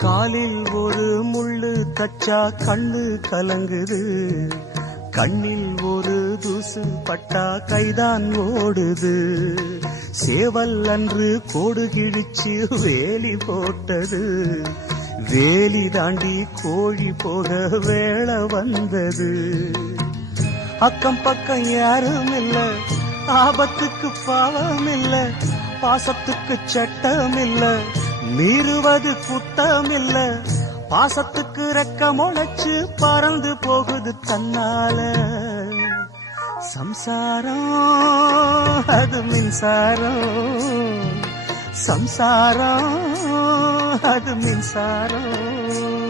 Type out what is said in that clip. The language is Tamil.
காலில் ஒரு முள்ளு தச்சா கண்ணு கலங்குது, கண்ணில் ஒரு தூசு பட்டா கைதான் ஓடுது. சேவல் அன்று கோடு கிழிச்சு வேலி போட்டது, வேலி தாண்டி கோழி போக வேளை வந்தது. அக்கம் பக்கம் யாரும் இல்ல, ஆபத்துக்கு பாவம் இல்ல, பாசத்துக்கு சட்டம் இல்ல, மீறுவது குத்தம் இல்ல. பாசத்துக்கு ரெக்க முளைச்சு பறந்து போகுது தன்னால. சம்சாரம் அது மின்சாரம், சம்சாரம் அது மின்சாரம்.